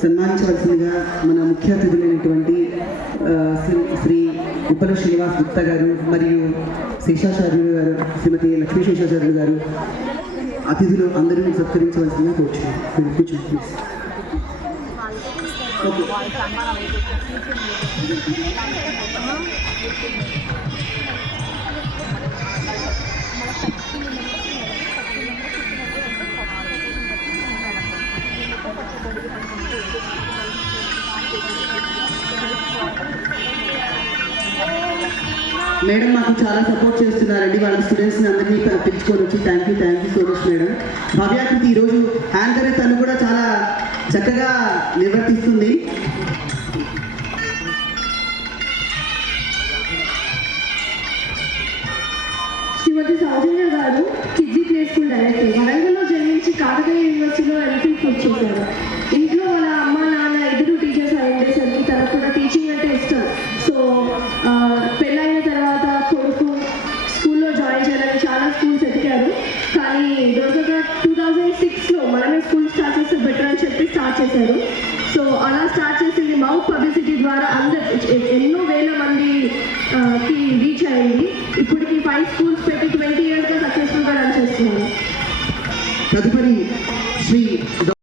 సన్మానించవలసిందిగా మన ముఖ్య అతిథులైనటువంటి శ్రీ ఉప్పల శ్రీనివాస్ గుప్తా గారు మరియు శేషాచార్యులు గారు, శ్రీమతి లక్ష్మీ శేషాచార్యులు గారు అతిథులు అందరూ సత్కరించవలసిందిగా కూర్చున్నారు. కూర్చోండి. మేడం మాకు చాలా సపోర్ట్ చేస్తున్నారండి. వాళ్ళ స్టూడెంట్స్ని అందరినీ పిలుచుకొని వచ్చి thank you so much madam. Bhavyakriti ఈరోజు యాంకర్ తను కూడా చాలా చక్కగా నిర్వర్తిస్తుంది. శ్రీమతి సౌజన్య గారు కిడ్జీ ప్లే స్కూల్ డైరెక్టర్. వరంగల్లో జన్మించి కాకతీయ యూనివర్సిటీలో ఎంఫిల్ పూర్తి చేశారు. ఇంట్లో వాళ్ళ అమ్మ నాన్న ఇద్దరు టీచర్స్ అయి ఉండేసరికి తనకు కూడా టీచింగ్ అంటే ఇష్టం. సో పెళ్ళైన తర్వాత కొడుకు స్కూల్లో జాయిన్ చేయాలని చాలా స్కూల్స్ ఎతికారు. కానీ దొరకక 2006లో మనమే స్కూల్ స్టార్ట్ చేస్తే బెటర్ అని చెప్పి స్టార్ట్ చేశారు. సో అలా స్టార్ట్ చేసింది మౌత్ పబ్లిసిటీ ద్వారా ఎన్నో వేల మందికి రీచ్ అయింది. ఇప్పటికి 5 స్కూల్స్ పెట్టి 20 yearsగా సక్సెస్ఫుల్గా రన్ చేస్తున్నారు. తదుపరి శ్రీ